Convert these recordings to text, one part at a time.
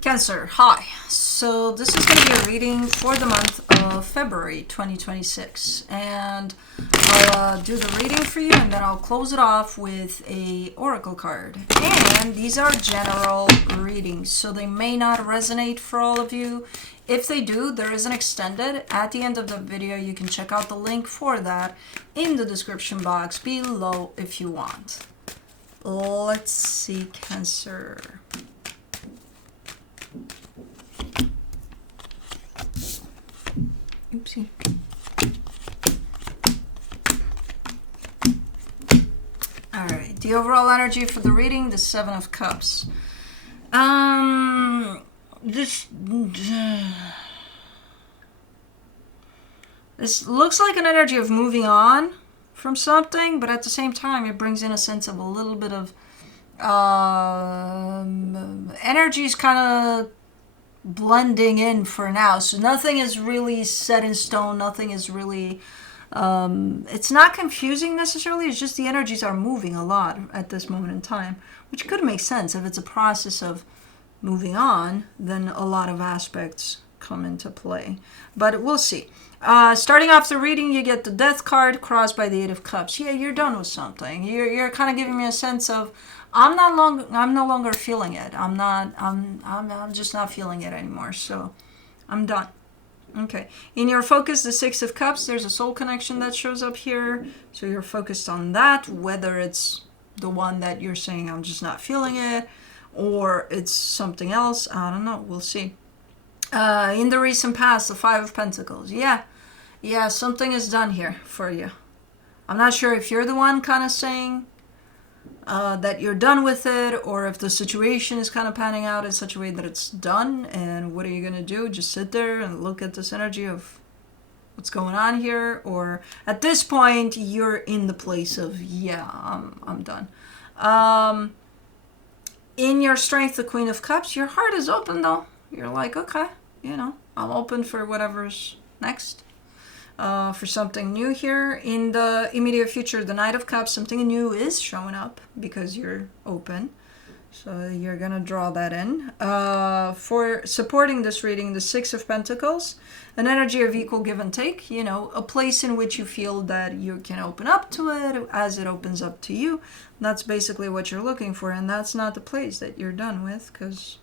Cancer, hi. So this is going to be a reading for the month of February 2026. And I'll do the reading for you and then I'll close it off with a oracle card. And these are general readings, so they may not resonate for all of you. If they do, there is an extended. At the end of the video, you can check out the link for that in the description box below if you want. Let's see, Cancer. Oopsie. All right, the overall energy for the reading, the Seven of Cups. This looks like an energy of moving on from something, but at the same time, it brings in a sense of a little bit of energy's kind of blending in for now. So nothing is really set in stone. Nothing is really, it's not confusing necessarily. It's just the energies are moving a lot at this moment in time, which could make sense. If it's a process of moving on, then a lot of aspects come into play. But we'll see. Starting off the reading, you get the Death card crossed by the Eight of Cups. Yeah, you're done with something. You're kind of giving me a sense of I'm no longer feeling it. I'm just not feeling it anymore. So I'm done. Okay. In your focus, the Six of Cups, there's a soul connection that shows up here. So you're focused on that, whether it's the one that you're saying I'm just not feeling it, or it's something else. I don't know. We'll see. In the recent past, the Five of Pentacles. Yeah, something is done here for you. I'm not sure if you're the one kind of saying that you're done with it, or if the situation is kind of panning out in such a way that it's done, and what are you going to do? Just sit there and look at this energy of what's going on here? Or at this point, you're in the place of, yeah, I'm done. In your Strength, the Queen of Cups, your heart is open though. You're like, okay, I'm open for whatever's next. For something new here. In the immediate future, the Knight of Cups, something new is showing up because you're open. So you're going to draw that in. For supporting this reading, the Six of Pentacles, an energy of equal give and take, a place in which you feel that you can open up to it as it opens up to you. That's basically what you're looking for, and that's not the place that you're done with because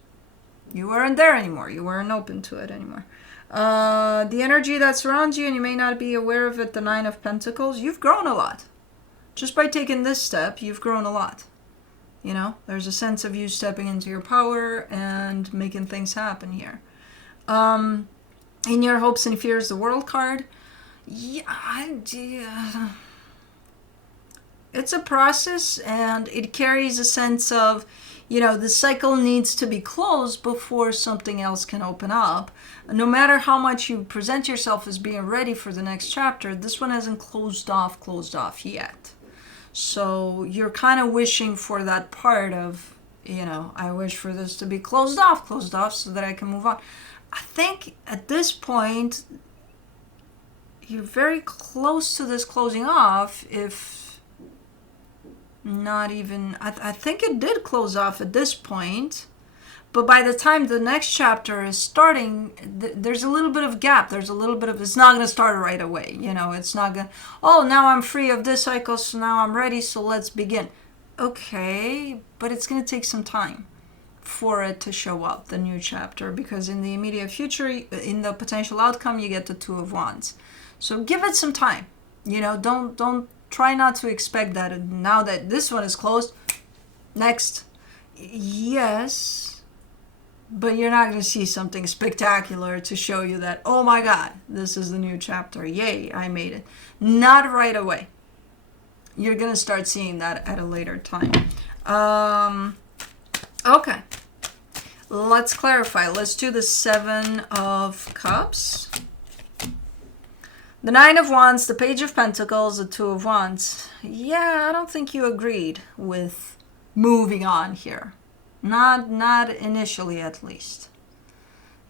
you weren't there anymore. You weren't open to it anymore. The energy that surrounds you, and you may not be aware of it, the Nine of Pentacles, you've grown a lot. Just by taking this step, you've grown a lot. There's a sense of you stepping into your power and making things happen here. In your hopes and fears, the World card, it's a process, and it carries a sense of, the cycle needs to be closed before something else can open up. No matter how much you present yourself as being ready for the next chapter, this one hasn't closed off yet. So you're kind of wishing for that part of, I wish for this to be closed off so that I can move on. I think at this point, you're very close to this closing off, if not even, I think it did close off at this point, but by the time the next chapter is starting, there's a little bit of gap. There's a little bit of, it's not going to start right away. It's not going to, now I'm free of this cycle, so now I'm ready, so let's begin. Okay, but it's going to take some time for it to show up, the new chapter, because in the immediate future, in the potential outcome, you get the Two of Wands. So give it some time. Don't try not to expect that now that this one is closed, next. Yes, but you're not going to see something spectacular to show you that, oh my God, this is the new chapter. Yay, I made it. Not right away. You're going to start seeing that at a later time. Okay. Let's clarify. Let's do the Seven of Cups. The Nine of Wands, the Page of Pentacles, the Two of Wands. Yeah, I don't think you agreed with moving on here. Not initially, at least.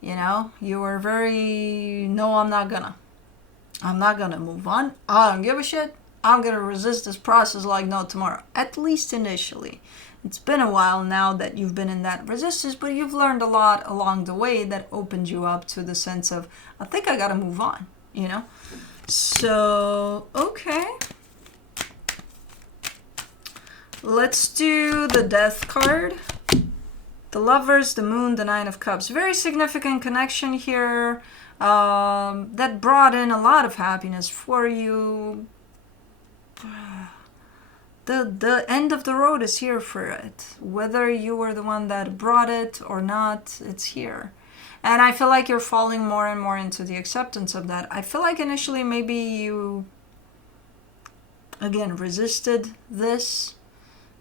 You were very, no, I'm not gonna move on. I don't give a shit. I'm going to resist this process like no tomorrow, at least initially. It's been a while now that you've been in that resistance, but you've learned a lot along the way that opened you up to the sense of, I think I got to move on, you know? So, okay. Let's do the Death card. The Lovers, the Moon, the Nine of Cups. Very significant connection here that brought in a lot of happiness for you. The end of the road is here for it. Whether you were the one that brought it or not, it's here. And I feel like you're falling more and more into the acceptance of that. I feel like initially maybe you, again, resisted this.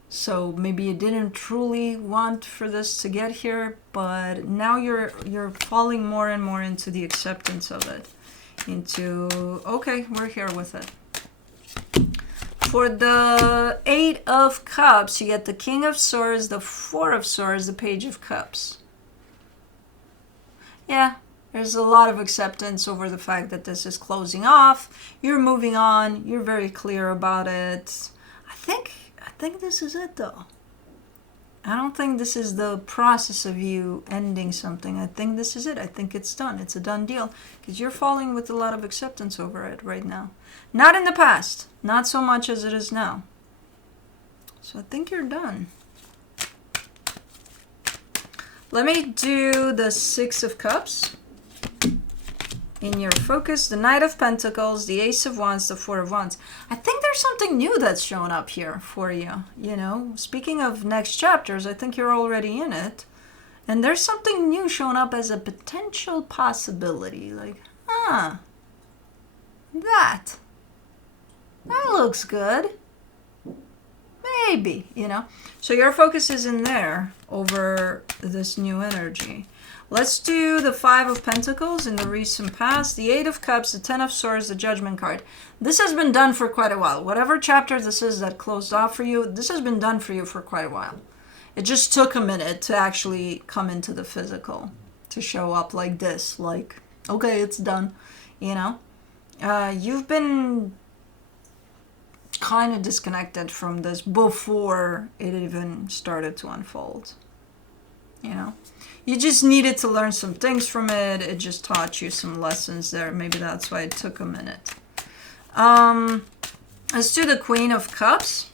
So maybe you didn't truly want for this to get here, but now you're falling more and more into the acceptance of it. Into, okay, we're here with it. For the Eight of Cups, you get the King of Swords, the Four of Swords, the Page of Cups. Yeah, there's a lot of acceptance over the fact that this is closing off. You're moving on. You're very clear about it. I think this is it, though. I don't think this is the process of you ending something. I think this is it. I think it's done. It's a done deal. Because you're falling with a lot of acceptance over it right now. Not in the past. Not so much as it is now. So I think you're done. Let me do the Six of Cups. In your focus, the Knight of Pentacles, the Ace of Wands, the Four of Wands. I think there's something new that's shown up here for you. You know, speaking of next chapters, I think you're already in it. And there's something new shown up as a potential possibility. Like, that looks good. Maybe, you know. So your focus is in there over this new energy. Let's do the Five of Pentacles in the recent past, the Eight of Cups, the Ten of Swords, the Judgment card. This has been done for quite a while. Whatever chapter this is that closed off for you, this has been done for you for quite a while. It just took a minute to actually come into the physical, to show up like this, like, okay, it's done, you know. You've been kind of disconnected from this before it even started to unfold, you know. You just needed to learn some things from it. It just taught you some lessons there. Maybe that's why it took a minute. Let's do the Queen of Cups.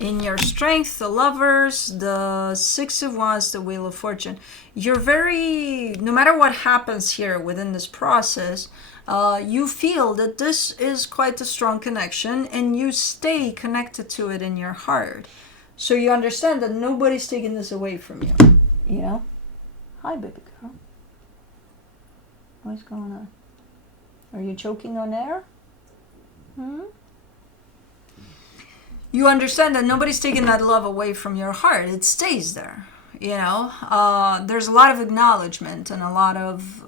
In your strength, the Lovers, the Six of Wands, the Wheel of Fortune. You're very, no matter what happens here within this process, you feel that this is quite a strong connection and you stay connected to it in your heart. So you understand that nobody's taking this away from you. You know? Hi, baby girl. What's going on? Are you choking on air? You understand that nobody's taking that love away from your heart. It stays there. You know? There's a lot of acknowledgement and a lot of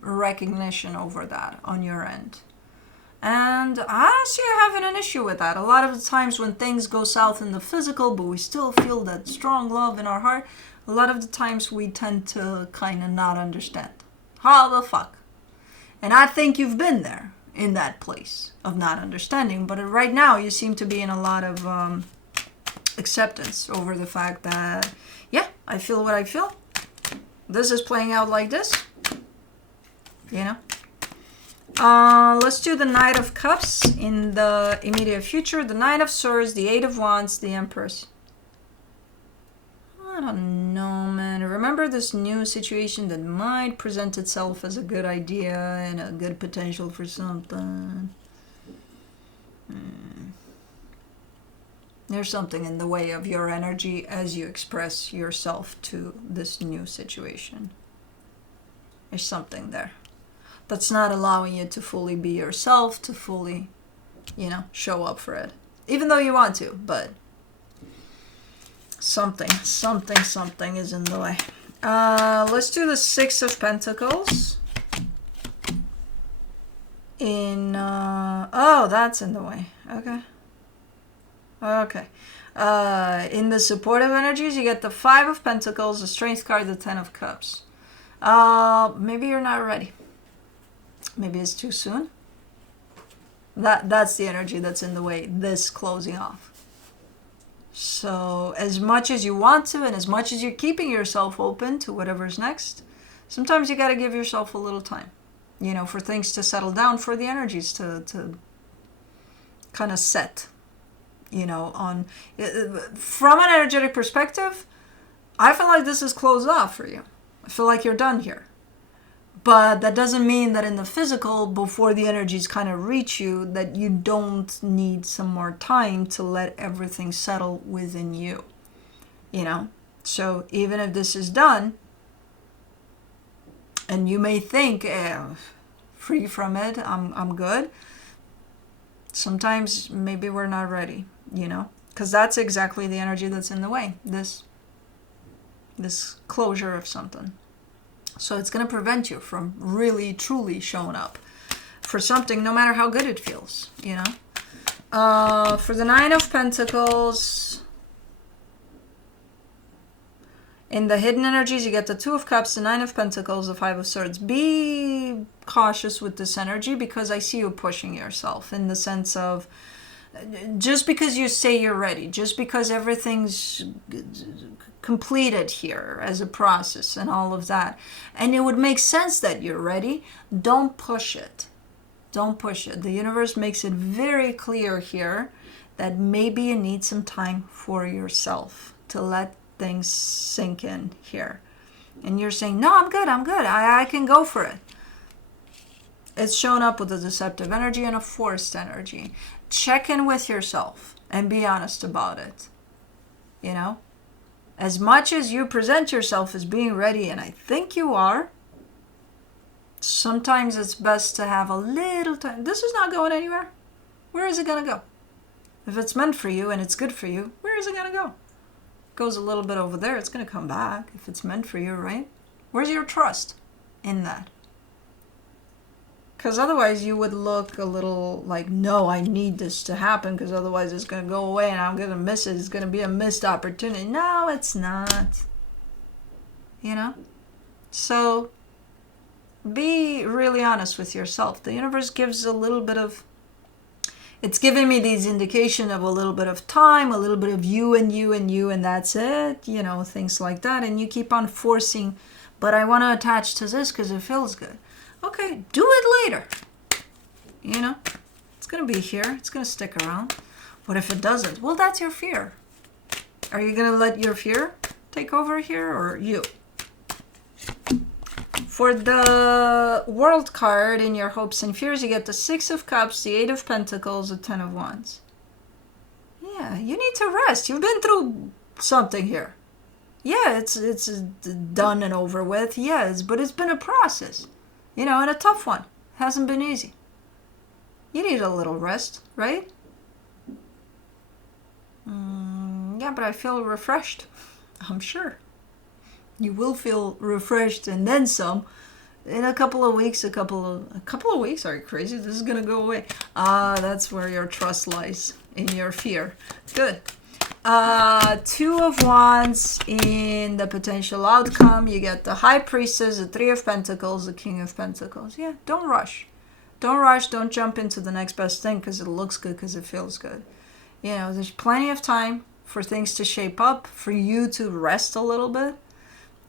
recognition over that on your end. And I don't see you having an issue with that. A lot of the times when things go south in the physical, but we still feel that strong love in our heart, a lot of the times we tend to kind of not understand. How the fuck? And I think you've been there in that place of not understanding. But right now you seem to be in a lot of acceptance over the fact that, yeah, I feel what I feel. This is playing out like this. You know? Let's do the Knight of Cups in the immediate future. The Nine of Swords, the Eight of Wands, the Empress. I don't know, man. Remember this new situation that might present itself as a good idea and a good potential for something. There's something in the way of your energy as you express yourself to this new situation. There's something there that's not allowing you to fully be yourself, to fully, you know, show up for it. Even though you want to, but something is in the way. Let's do the Six of Pentacles. Oh, that's in the way. Okay. In the supportive energies, you get the Five of Pentacles, the Strength card, the Ten of Cups. Maybe you're not ready. Maybe it's too soon. That's the energy that's in the way, this closing off. So as much as you want to, and as much as you're keeping yourself open to whatever's next, sometimes you got to give yourself a little time, for things to settle down, for the energies to kind of set, on, from an energetic perspective, I feel like this is closed off for you. I feel like you're done here. But that doesn't mean that in the physical, before the energies kind of reach you, that you don't need some more time to let everything settle within you. So even if this is done, and you may think, free from it, I'm good. Sometimes maybe we're not ready, because that's exactly the energy that's in the way. This closure of something. So it's going to prevent you from really, truly showing up for something, no matter how good it feels, For the Nine of Pentacles, in the hidden energies, you get the Two of Cups, the Nine of Pentacles, the Five of Swords. Be cautious with this energy, because I see you pushing yourself, in the sense of, just because you say you're ready, just because everything's completed here as a process and all of that, and it would make sense that you're ready, don't push it. Don't push it. The universe makes it very clear here that maybe you need some time for yourself to let things sink in here. And you're saying, no, I'm good, I can go for it. It's shown up with a deceptive energy and a forced energy. Check in with yourself and be honest about it. As much as you present yourself as being ready, and I think you are, sometimes it's best to have a little time. This is not going anywhere. Where is it going to go? If it's meant for you and it's good for you, where is it going to go? It goes a little bit over there, it's going to come back if it's meant for you, right? Where's your trust in that? Because otherwise you would look a little like, no, I need this to happen, because otherwise it's going to go away and I'm going to miss it. It's going to be a missed opportunity. No, it's not. So be really honest with yourself. The universe gives a little bit of, it's giving me these indication of a little bit of time, a little bit of you and you and you, and that's it, things like that. And you keep on forcing, but I want to attach to this because it feels good. Okay, do it later. It's going to be here. It's going to stick around. What if it doesn't? Well, that's your fear. Are you going to let your fear take over here, or you? For the World card in your hopes and fears, you get the Six of Cups, the Eight of Pentacles, the Ten of Wands. Yeah, you need to rest. You've been through something here. Yeah, it's done and over with. Yes, but it's been a process. And a tough one. Hasn't been easy. You need a little rest, right? Yeah, but I feel refreshed. I'm sure. You will feel refreshed and then some in a couple of weeks. A couple of weeks? Are you crazy? This is going to go away. That's where your trust lies, in your fear. Good. Two of Wands in the potential outcome. You get the High Priestess, the Three of Pentacles, the King of Pentacles. Yeah, don't rush. Don't rush. Don't jump into the next best thing because it looks good, because it feels good. There's plenty of time for things to shape up, for you to rest a little bit.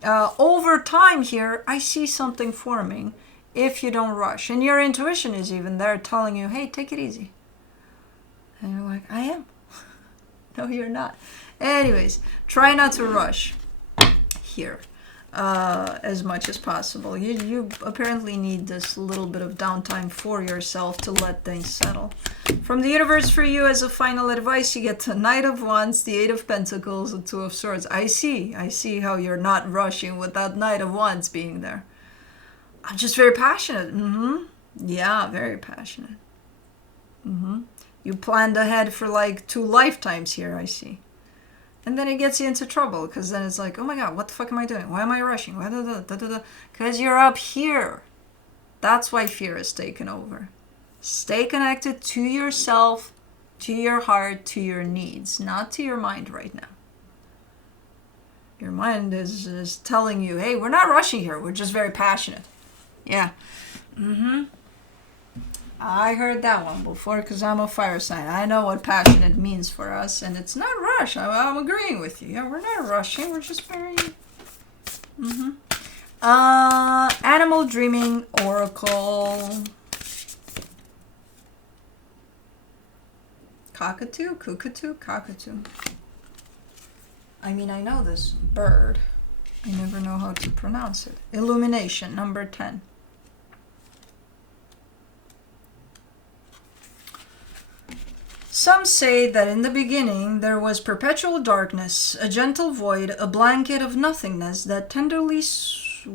Over time here, I see something forming if you don't rush. And your intuition is even there telling you, hey, take it easy. And you're like, I am. No, you're not. Anyways, try not to rush here as much as possible. You apparently need this little bit of downtime for yourself to let things settle. From the universe for you, as a final advice, you get the Knight of Wands, the Eight of Pentacles, the Two of Swords. I see how you're not rushing with that Knight of Wands being there. I'm just very passionate. Yeah, very passionate. You planned ahead for like 2 lifetimes here, I see. And then it gets you into trouble, because then it's like, oh my God, what the fuck am I doing? Why am I rushing? Because you're up here. That's why fear is taken over. Stay connected to yourself, to your heart, to your needs, not to your mind right now. Your mind is telling you, hey, we're not rushing here. We're just very passionate. Yeah. I heard that one before because I'm a fire sign. I know what passionate means for us, and it's not rush. I'm agreeing with you. Yeah, we're not rushing. We're just very. Mm-hmm. Animal dreaming oracle. Cockatoo, cockatoo, cockatoo. I mean, I know this bird. I never know how to pronounce it. Illumination, number 10. Some say that in the beginning there was perpetual darkness, a gentle void, a blanket of nothingness that tenderly swathed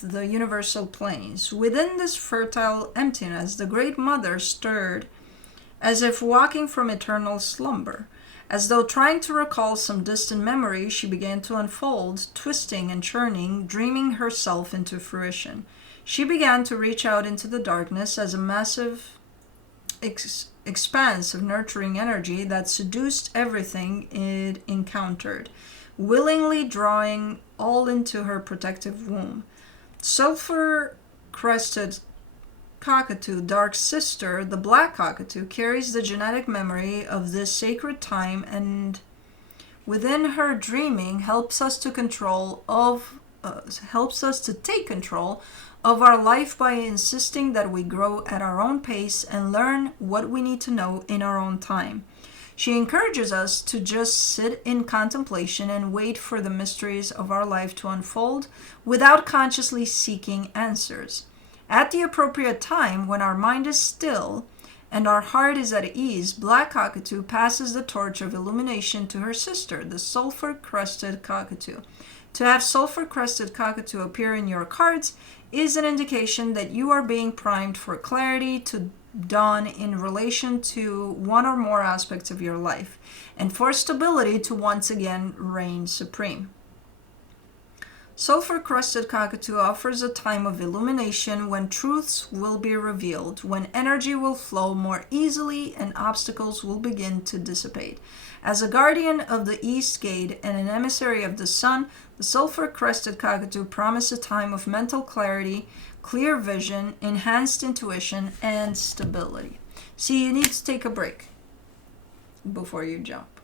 the universal plains. Within this fertile emptiness, the Great Mother stirred as if walking from eternal slumber. As though trying to recall some distant memory, she began to unfold, twisting and churning, dreaming herself into fruition. She began to reach out into the darkness as a massive expanse of nurturing energy that seduced everything it encountered, willingly drawing all into her protective womb. Sulfur-crested cockatoo, dark sister, the black cockatoo, carries the genetic memory of this sacred time, and within her dreaming helps us to take control of our life by insisting that we grow at our own pace and learn what we need to know in our own time. She encourages us to just sit in contemplation and wait for the mysteries of our life to unfold without consciously seeking answers. At the appropriate time, when our mind is still and our heart is at ease, Black Cockatoo passes the torch of illumination to her sister, the sulfur-crested cockatoo. To have sulfur-crested cockatoo appear in your cards is an indication that you are being primed for clarity to dawn in relation to one or more aspects of your life, and for stability to once again reign supreme. Sulfur-crested cockatoo offers a time of illumination when truths will be revealed, when energy will flow more easily and obstacles will begin to dissipate. As a guardian of the East Gate and an emissary of the sun, the sulfur-crested cockatoo promises a time of mental clarity, clear vision, enhanced intuition, and stability. See, you need to take a break before you jump.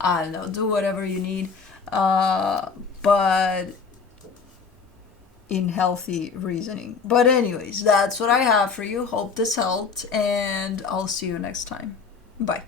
I don't know, do whatever you need. But in healthy reasoning. But anyways, that's what I have for you. Hope this helped, and I'll see you next time. Bye.